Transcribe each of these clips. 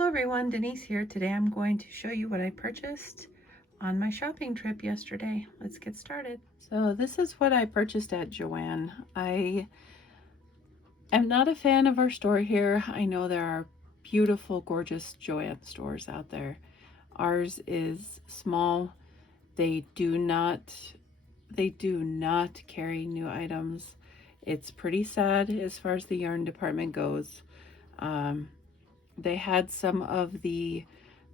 Hello everyone, Denise here. Today I'm going to show you what I purchased on my shopping trip yesterday. Let's get started. So this is what I purchased at Joann. I am not a fan of our store here. I know there are beautiful, gorgeous Joann stores out there. Ours is small. They do not carry new items. It's pretty sad as far as the yarn department goes. They had some of the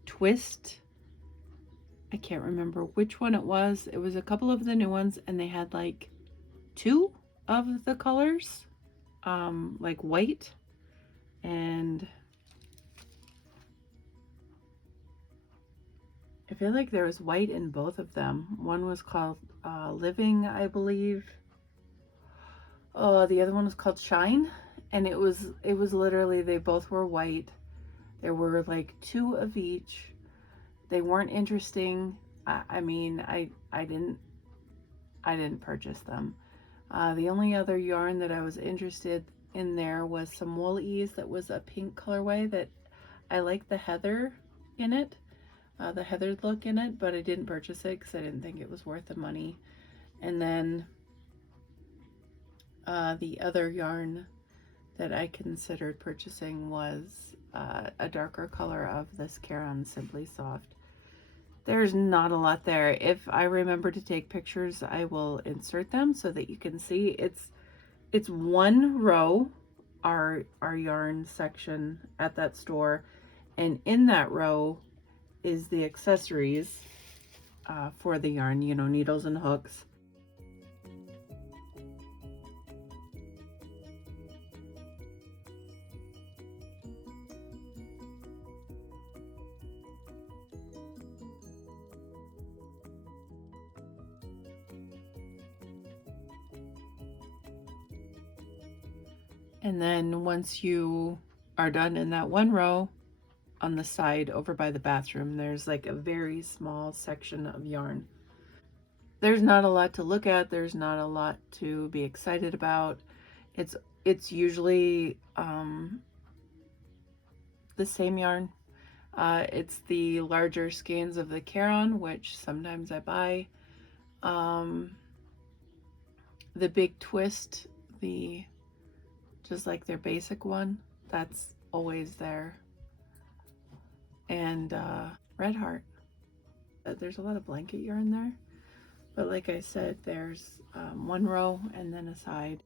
twist, I can't remember which one it was. It was a couple of the new ones, and they had like 2 of the colors, like white and I feel like there was white in both of them. One was called Living, I believe. Oh, the other one was called Shine, and it was literally, they both were white. There were like 2 of each. They weren't interesting. I mean, I didn't purchase them. The only other yarn that I was interested in there was some wool ease that was a pink colorway that I liked the heather in it, the heathered look in it, but I didn't purchase it because I didn't think it was worth the money. And then the other yarn that I considered purchasing was a darker color of this Joann Simply Soft. There's not a lot there. If I remember to take pictures, I will insert them so that you can see. It's one row, our yarn section at that store, and in that row is the accessories for the yarn, you know, needles and hooks. And then once you are done in that one row, on the side over by the bathroom, there's like a very small section of yarn. There's not a lot to look at. There's not a lot to be excited about. It's usually the same yarn. It's the larger skeins of the Joann, which sometimes I buy. The big twist, just like their basic one, that's always there. And Red Heart. There's a lot of blanket yarn there, but like I said, there's one row and then a side.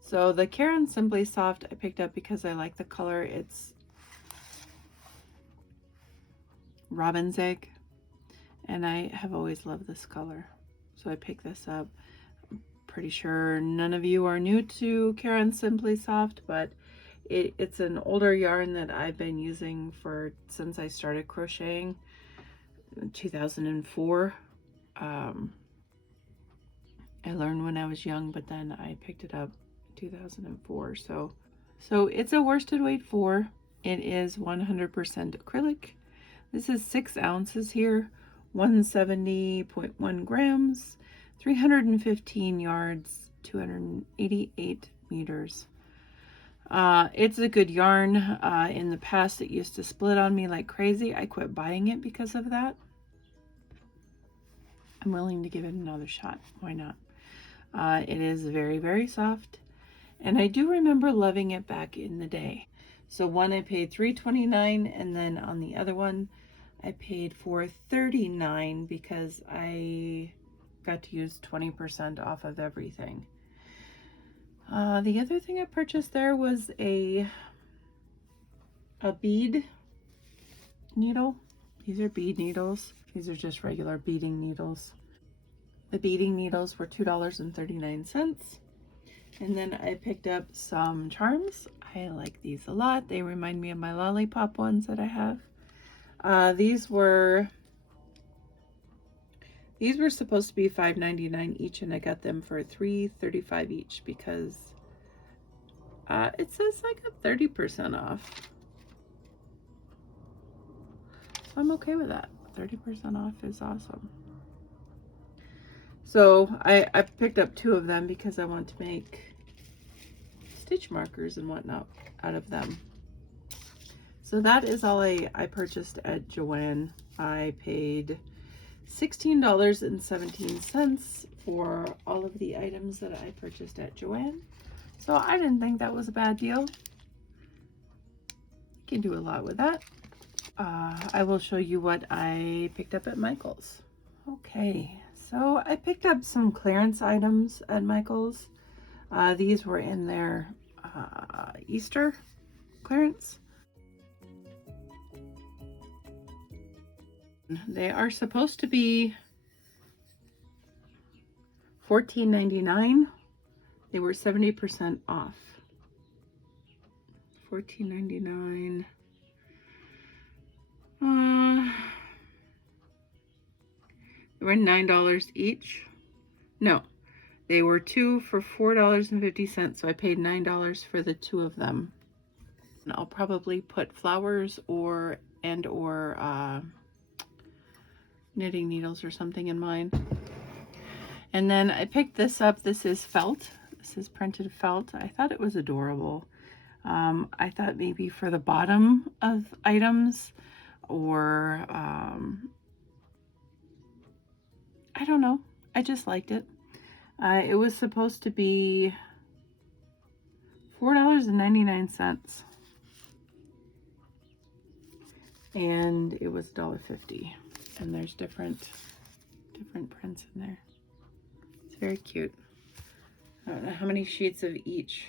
So the Joann Simply Soft I picked up because I like the color. It's robin's egg, and I have always loved this color, so I picked this up. I'm pretty sure none of you are new to Joann Simply Soft, but it's an older yarn that I've been using since I started crocheting in 2004. I learned when I was young, but then I picked it up in 2004. So it's a worsted weight 4. It is 100% acrylic. This is 6 ounces here, 170.1 grams, 315 yards, 288 meters. It's a good yarn. In the past, it used to split on me like crazy. I quit buying it because of that. I'm willing to give it another shot. Why not? It is very, very soft, and I do remember loving it back in the day. So one I paid $3.29, and then on the other one I paid $4.39 because I got to use 20% off of everything. The other thing I purchased there was a bead needle. These are bead needles. These are just regular beading needles. The beading needles were $2.39. And then I picked up some charms. I like these a lot. They remind me of my lollipop ones that I have. These were supposed to be $5.99 each, and I got them for $3.35 each because it says I got 30% off. So I'm okay with that. 30% off is awesome. So I picked up 2 of them because I want to make stitch markers and whatnot out of them. So that is all I purchased at Joann. I paid $16.17 for all of the items that I purchased at Joann. So I didn't think that was a bad deal. You can do a lot with that. I will show you what I picked up at Michael's. Okay, so I picked up some clearance items at Michael's. These were in their Easter clearance. They are supposed to be $14.99. They were 70% off. $14.99. They were $9 each. No, they were two for $4.50, so I paid $9 for the two of them. And I'll probably put flowers or knitting needles or something in mine. And then I picked this up. This is felt. This is printed felt. I thought it was adorable. I thought maybe for the bottom of items, or I don't know. I just liked it. It was supposed to be $4.99, and it was $1.50. And there's different prints in there. It's very cute. I don't know how many sheets of each.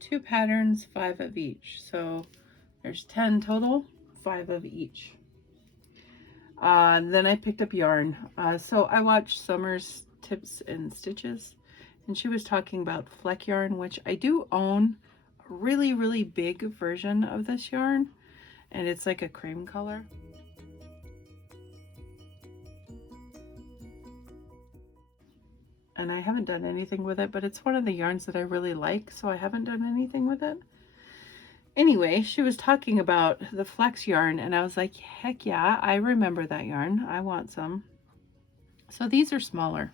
2 patterns, 5 of each. So there's 10 total, 5 of each. Then I picked up yarn. So I watched Summer's Tips and Stitches, and she was talking about fleck yarn, which I do own a really, really big version of this yarn, and it's like a cream color. And I haven't done anything with it, but it's one of the yarns that I really like, so I haven't done anything with it. Anyway, she was talking about the flex yarn, and I was like, heck yeah, I remember that yarn. I want some. So these are smaller.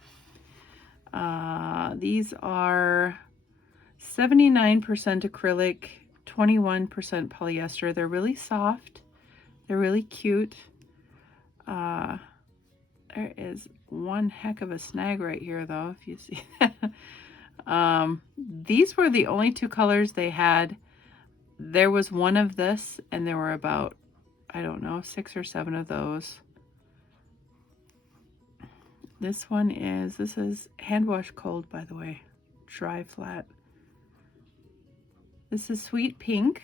These are 79% acrylic, 21% polyester. They're really soft. They're really cute. There is one heck of a snag right here, though, if you see that. These were the only 2 colors they had. There was one of this, and there were about, I don't know, 6 or 7 of those. This is hand wash cold, by the way, dry flat. This is sweet pink,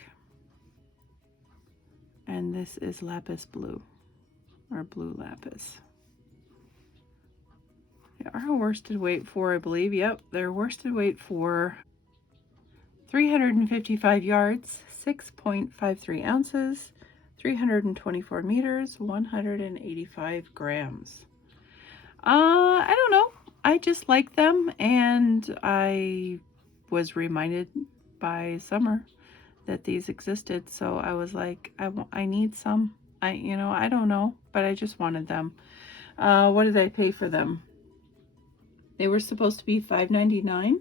and this is lapis blue, or blue lapis. They are worsted weight for, I believe. Yep, they're worsted weight for 355 yards, 6.53 ounces, 324 meters, 185 grams. I don't know. I just like them, and I was reminded by Summer that these existed, so I was like, I need some. I don't know, but I just wanted them. What did I pay for them? They were supposed to be $5.99.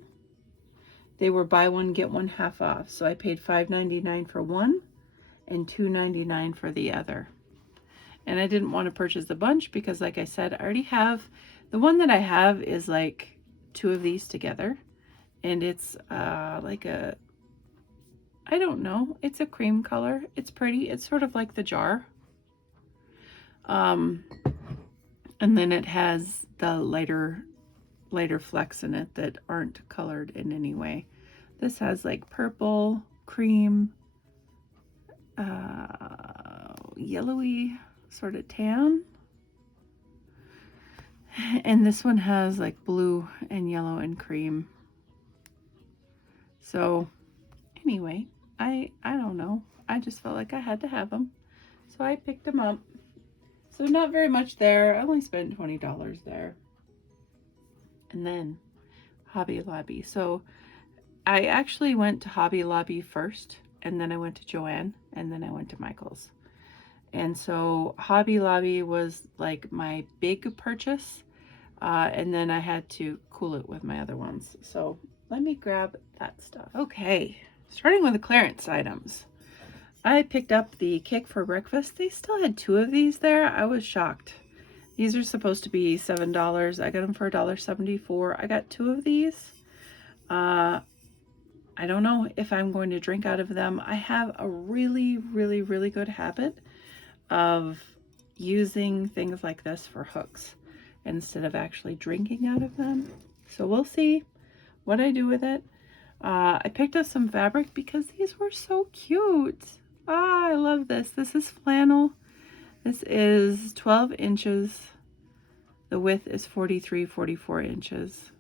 They were buy one get one half off, so I paid $5.99 for one and $2.99 for the other. And I didn't want to purchase a bunch because, like I said, I already have the one that I have is like 2 of these together, and it's like a, I don't know, it's a cream color. It's pretty. It's sort of like the jar. And then it has the lighter flecks in it that aren't colored in any way. This has like purple, cream, yellowy sort of tan, and this one has like blue and yellow and cream. So anyway, I don't know, I just felt like I had to have them, so I picked them up. So not very much there. I only spent $20 there. And then Hobby Lobby. So I actually went to Hobby Lobby first, and then I went to Joann, and then I went to Michael's. And so Hobby Lobby was like my big purchase, and then I had to cool it with my other ones. So let me grab that stuff. Okay, starting with the clearance items. I picked up the cake for breakfast. They still had 2 of these there. I was shocked. These are supposed to be $7. I got them for $1.74. I got 2 of these. I don't know if I'm going to drink out of them. I have a really, really, really good habit of using things like this for hooks instead of actually drinking out of them. So we'll see what I do with it. I picked up some fabric because these were so cute. Ah, I love this. This is flannel. This is 12 inches. The width is 44 inches.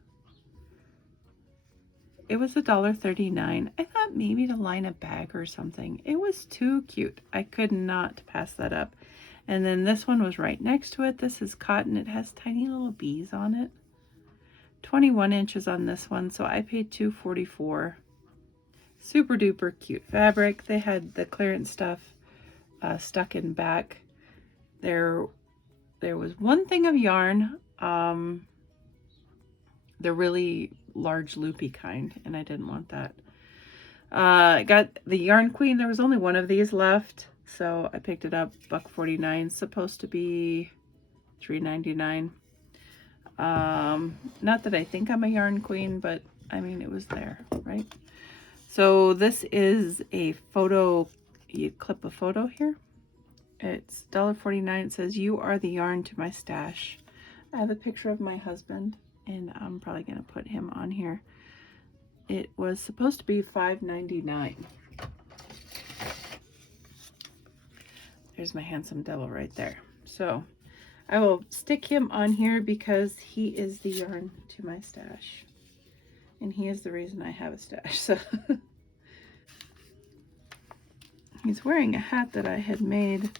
It was $1.39. I thought maybe to line a bag or something. It was too cute. I could not pass that up. And then this one was right next to it. This is cotton. It has tiny little bees on it. 21 inches on this one, so I paid $2.44. Super duper cute fabric. They had the clearance stuff stuck in back. There was one thing of yarn, the really large loopy kind, and I didn't want that. I got the Yarn Queen. There was only one of these left, so I picked it up. $1.49. Supposed to be $3.99. Not that I think I'm a Yarn Queen, but I mean, it was there, right? So this is a photo. You clip a photo here. It's $1.49. It says, "You are the yarn to my stash." I have a picture of my husband, and I'm probably going to put him on here. It was supposed to be $5.99. There's my handsome devil right there. So I will stick him on here because he is the yarn to my stash. And he is the reason I have a stash. So he's wearing a hat that I had made.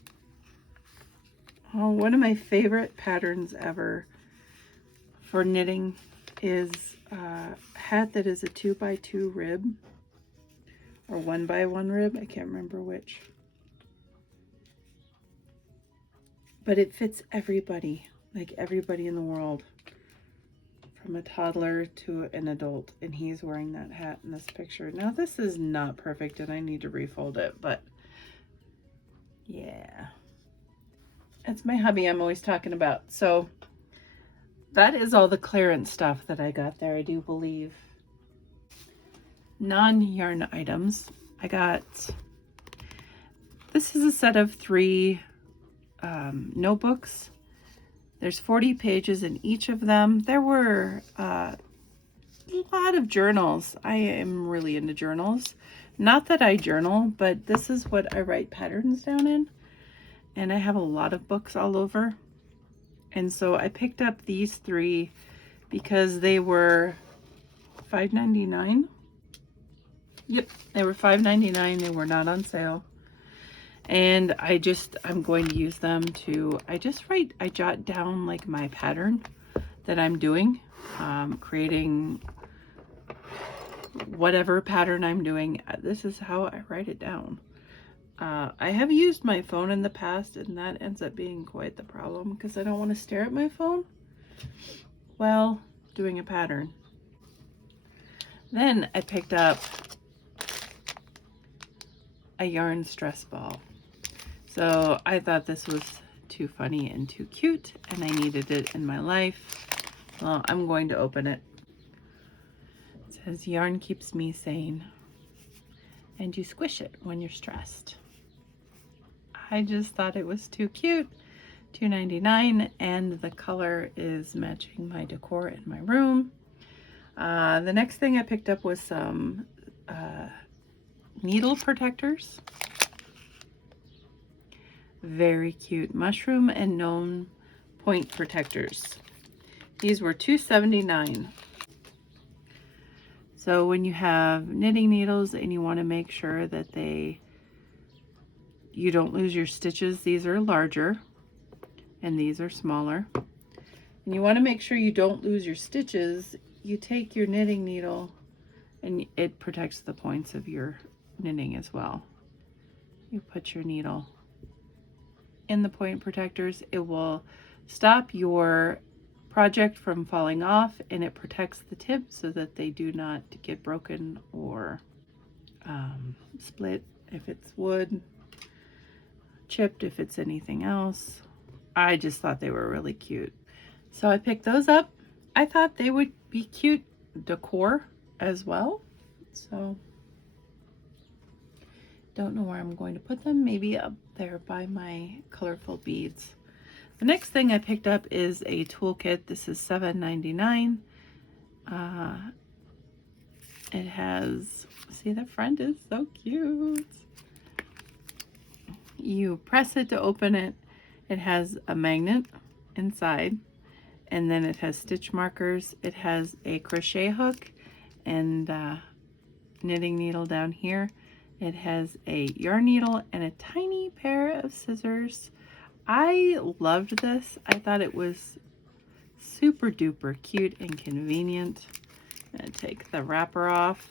Oh, one of my favorite patterns ever for knitting is a hat that is a 2x2 rib or 1x1 rib. I can't remember which. But it fits everybody, like everybody in the world, from a toddler to an adult. And he's wearing that hat in this picture. Now this is not perfect and I need to refold it, but yeah. That's my hubby I'm always talking about. So that is all the clearance stuff that I got there, I do believe. Non-yarn items. I got, this is a set of 3 notebooks. There's 40 pages in each of them. There were a lot of journals. I am really into journals. Not that I journal, but this is what I write patterns down in. And I have a lot of books all over. And so I picked up these 3 because they were $5.99. Yep, they were $5.99. They were not on sale. And I'm going to use them to, I jot down like my pattern that I'm doing, creating whatever pattern I'm doing. This is how I write it down. I have used my phone in the past, and that ends up being quite the problem because I don't want to stare at my phone while doing a pattern. Then I picked up a yarn stress ball. So I thought this was too funny and too cute, and I needed it in my life. Well, I'm going to open it. It says, "Yarn keeps me sane, and you squish it when you're stressed." I just thought it was too cute. $2.99, and the color is matching my decor in my room. The next thing I picked up was some needle protectors. Very cute mushroom and gnome point protectors. These were $2.79. So when you have knitting needles and you want to make sure that you don't lose your stitches, these are larger and these are smaller. And you want to make sure you don't lose your stitches. You take your knitting needle and it protects the points of your knitting as well. You put your needle in the point protectors. It will stop your project from falling off, and it protects the tip so that they do not get broken or split if it's wood, chipped if it's anything else. I just thought they were really cute. So I picked those up. I thought they would be cute decor as well. So don't know where I'm going to put them. Maybe up there by my colorful beads. The next thing I picked up is a toolkit. This is $7.99. It has, see, the front is so cute. You press it to open it. It has a magnet inside, and then it has stitch markers. It has a crochet hook and knitting needle down here. It has a yarn needle and a tiny pair of scissors. I loved this. I thought it was super duper cute and convenient. I'm gonna take the wrapper off.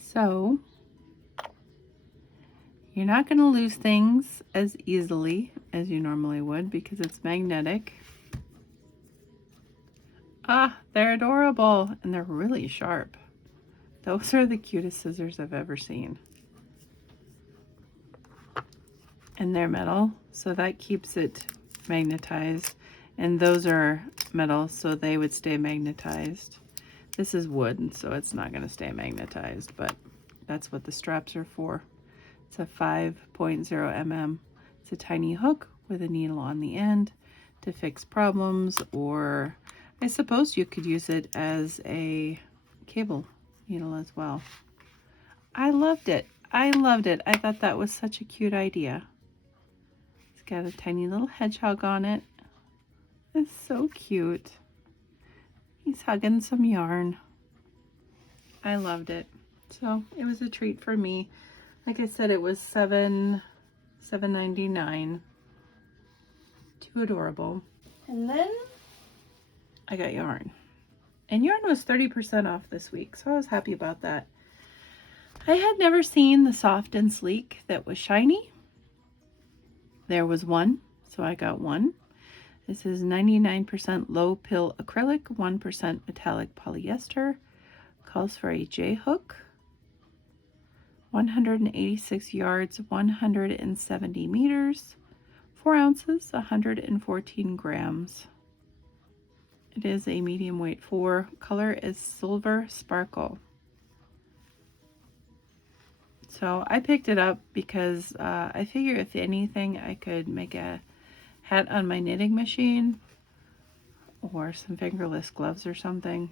So you're not gonna lose things as easily as you normally would because it's magnetic. Ah, they're adorable and they're really sharp. Those are the cutest scissors I've ever seen. And they're metal, so that keeps it magnetized. And those are metal, so they would stay magnetized. This is wood, so it's not going to stay magnetized, but that's what the straps are for. It's a 5.0 mm. It's a tiny hook with a needle on the end to fix problems, or I suppose you could use it as a cable needle as well. I loved it. I loved it. I thought that was such a cute idea. It's got a tiny little hedgehog on it. It's so cute. He's hugging some yarn. I loved it. So it was a treat for me. Like I said, it was $7.99. Too adorable. And then I got yarn. And yarn was 30% off this week, so I was happy about that. I had never seen the soft and sleek that was shiny. There was one, so I got one. This is 99% low pill acrylic, 1% metallic polyester. Calls for a J hook. 186 yards, 170 meters, 4 ounces, 114 grams. It is a medium weight 4. Color is silver sparkle. So I picked it up because I figure if anything, I could make a hat on my knitting machine or some fingerless gloves or something.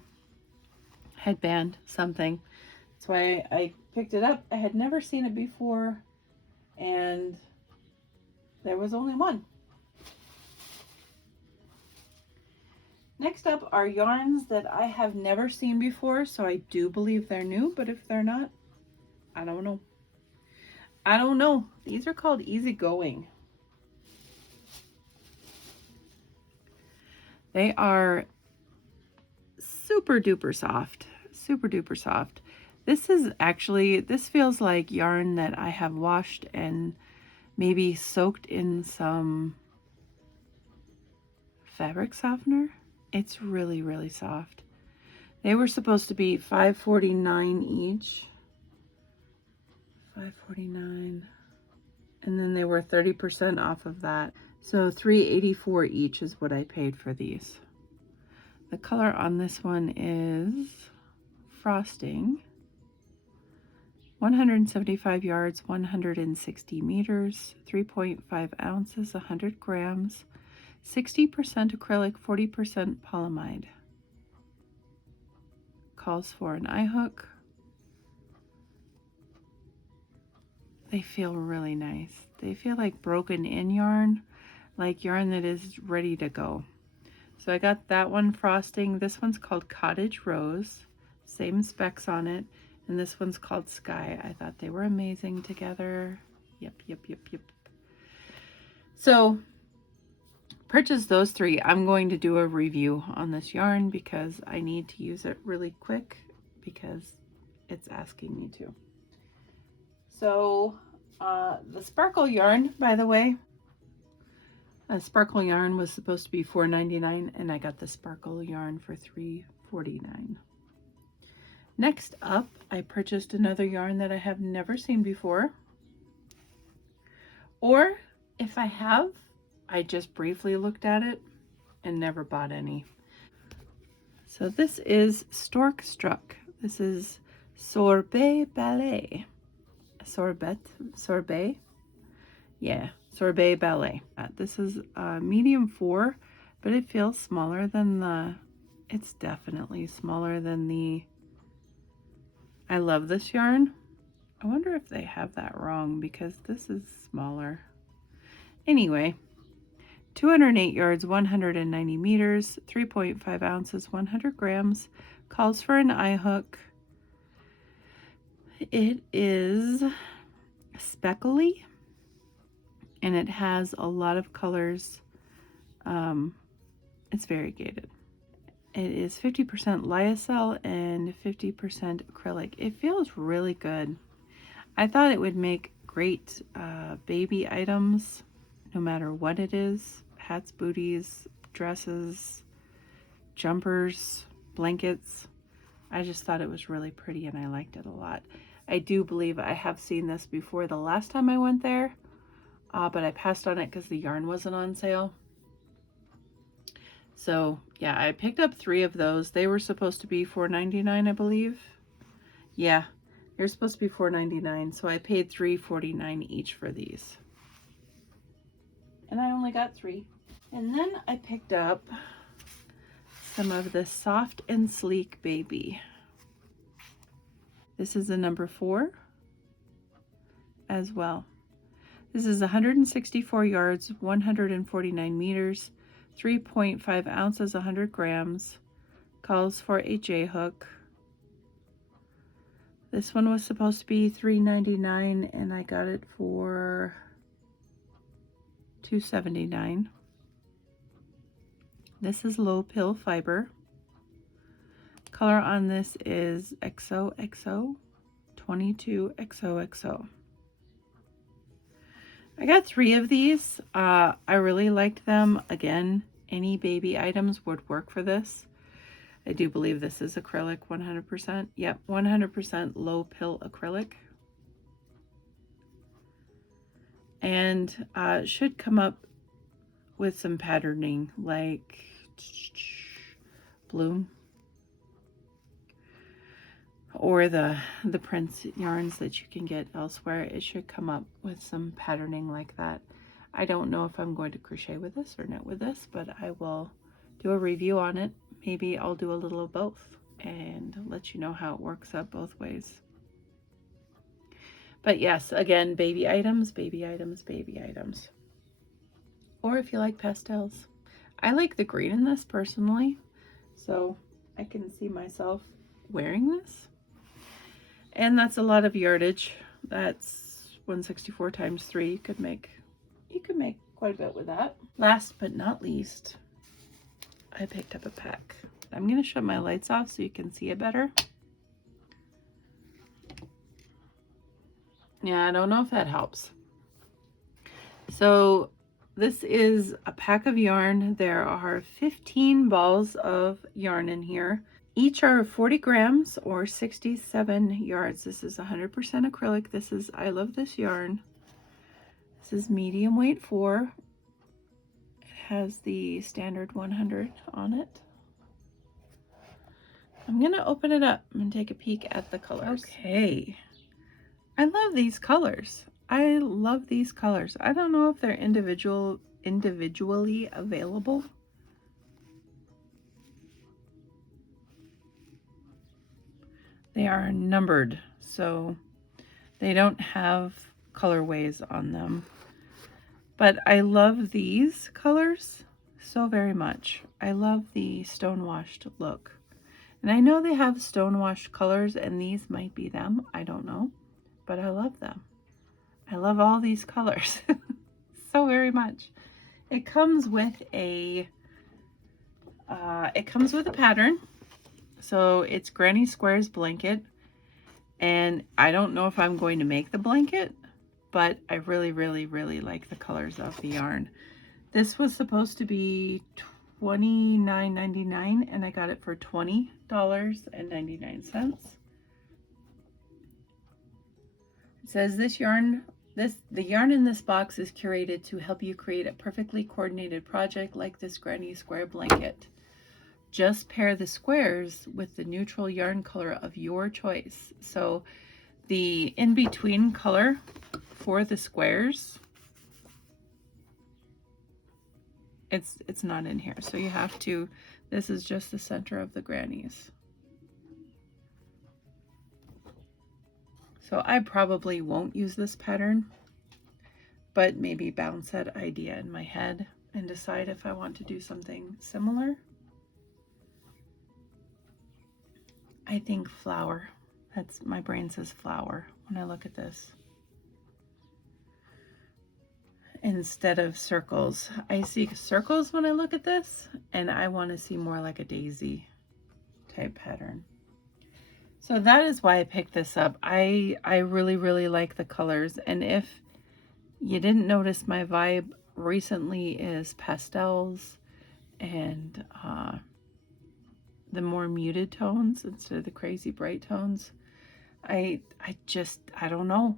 Headband, something. That's why I picked it up. I had never seen it before, and there was only one. Next up are yarns that I have never seen before, so I do believe they're new, but if they're not, I don't know. I don't know. These are called Easygoing. They are super duper soft. Super duper soft. This feels like yarn that I have washed and maybe soaked in some fabric softener. It's really, really soft. They were supposed to be $5.49 each. $5.49. And then they were 30% off of that. So $3.84 each is what I paid for these. The color on this one is Frosting. 175 yards, 160 meters, 3.5 ounces, 100 grams, 60% acrylic, 40% polyamide. Calls for an eye hook. They feel really nice. They feel like broken in yarn, like yarn that is ready to go. So I got that one Frosting. This one's called Cottage Rose. Same specs on it. And this one's called Sky. I thought they were amazing together. Yep. So purchase those 3. I'm going to do a review on this yarn because I need to use it really quick because it's asking me to. So the sparkle yarn, by the way, Sparkle yarn was supposed to be $4.99, and I got the sparkle yarn for $3.49. Next up, I purchased another yarn that I have never seen before. Or if I have, I just briefly looked at it and never bought any. So this is Stork Struck. This is Sorbet Ballet. Sorbet? Yeah, Sorbet Ballet. This is medium 4, but it feels smaller than it's definitely smaller than the, I love this yarn. I wonder if they have that wrong because this is smaller. Anyway, 208 yards, 190 meters, 3.5 ounces, 100 grams, calls for an eye hook. It is speckly and it has a lot of colors. It's variegated. It is 50% lyocell and 50% acrylic. It feels really good. I thought it would make great baby items, no matter what it is. Hats, booties, dresses, jumpers, blankets. I just thought it was really pretty and I liked it a lot. I do believe I have seen this before the last time I went there, but I passed on it because the yarn wasn't on sale. So yeah, I picked up 3 of those. They were supposed to be $4.99, I believe. Yeah, they're supposed to be $4.99, so I paid $3.49 each for these. And I only got 3. And then I picked up some of the Soft and Sleek Baby. This is the number 4 as well. This is 164 yards, 149 meters, 3.5 ounces, 100 grams. Calls for a J hook. This one was supposed to be $3.99 and I got it for $2.79. This is low pill fiber. Color on this is XOXO, 22XOXO. I got 3 of these. I really liked them. Again, any baby items would work for this. I do believe this is acrylic 100%. Yep, 100% low pill acrylic. And should come up with some patterning like bloom or the prints yarns that you can get elsewhere. It should come up with some patterning like that. I don't know if I'm going to crochet with this or knit with this, but I will do a review on it. Maybe I'll do a little of both and let you know how it works out both ways. But yes, again, baby items, baby items, baby items. Or if you like pastels. I like the green in this personally, so I can see myself wearing this. And that's a lot of yardage. That's 164 times 3. You could make quite a bit with that. Last but not least, I picked up a pack. I'm going to shut my lights off so you can see it better. Yeah, I don't know if that helps. So this is a pack of yarn. There are 15 balls of yarn in here. Each are 40 grams or 67 yards. This is 100% acrylic. This is, I love this yarn. This is medium weight 4. It has the standard 100 on it. I'm going to open it up and take a peek at the colors. Okay. I love these colors. I love these colors. I don't know if they're individually available. They are numbered, so they don't have colorways on them. But I love these colors so very much. I love the stone-washed look. And I know they have stone-washed colors, and these might be them. I don't know. But I love them. I love all these colors so very much. It comes with a pattern. So it's Granny Square's blanket, and I don't know if I'm going to make the blanket, but I really, really, really like the colors of the yarn. This was supposed to be $29.99 and I got it for $20.99. It says the yarn in this box is curated to help you create a perfectly coordinated project like this granny square blanket. Just pair the squares with the neutral yarn color of your choice. So the in-between color for the squares, it's not in here. So you have to, this is just the center of the grannies. So I probably won't use this pattern, but maybe bounce that idea in my head and decide if I want to do something similar. I think flower. That's, my brain says flower when I look at this. Instead of circles. I see circles when I look at this, and I want to see more like a daisy type pattern. So that is why I picked this up. I really, really like the colors. And if you didn't notice, my vibe recently is pastels and the more muted tones instead of the crazy bright tones. I don't know.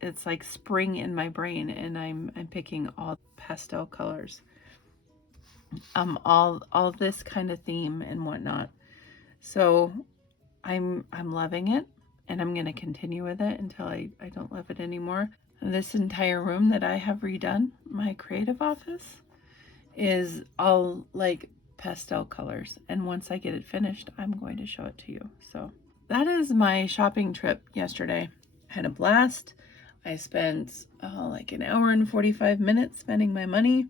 It's like spring in my brain, and I'm picking all pastel colors. All this kind of theme and whatnot. So I'm loving it, and I'm gonna continue with it until I don't love it anymore. This entire room that I have redone, my creative office, is all like pastel colors, and once I get it finished, I'm going to show it to you. So that is my shopping trip yesterday. I had a blast. I spent like an hour and 45 minutes spending my money.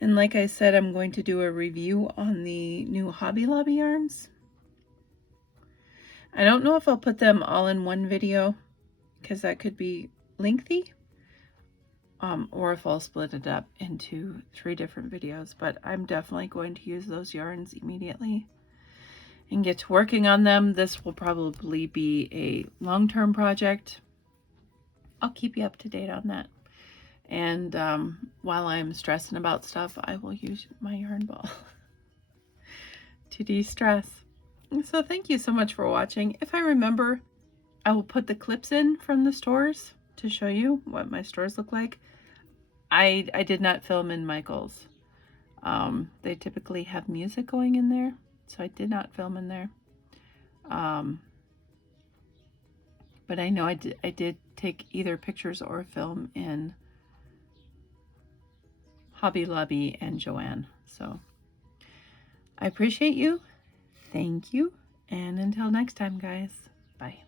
And like I said, I'm going to do a review on the new Hobby Lobby yarns. I don't know if I'll put them all in one video because that could be lengthy, or if I'll split it up into 3 different videos, but I'm definitely going to use those yarns immediately and get to working on them. This will probably be a long-term project. I'll keep you up to date on that. And while I'm stressing about stuff, I will use my yarn ball to de-stress. So thank you so much for watching. If I remember, I will put the clips in from the stores to show you what my stores look like. I did not film in Michael's. They typically have music going in there, so I did not film in there. But I know I did take either pictures or film in Hobby Lobby and Joann. So I appreciate you. Thank you. And until next time, guys. Bye.